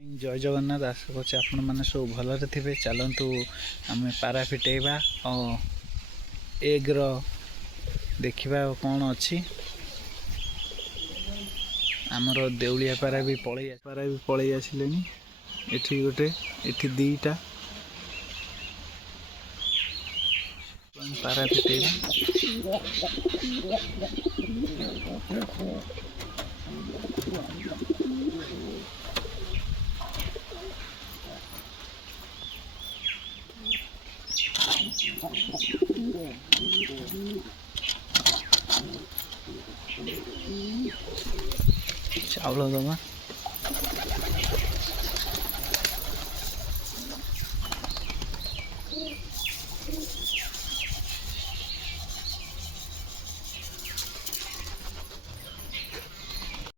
जय जगन्नाथ। आशा कर आपण मैंने सब भलरे थे। चलतु आम पारा फिटेबा और एग्र देखा कौन अच्छी। आमर देउलिया पारा भी पलि आसिले। एठी गोटे एठी दीटा पारा फिटेबा। चाउल दबा।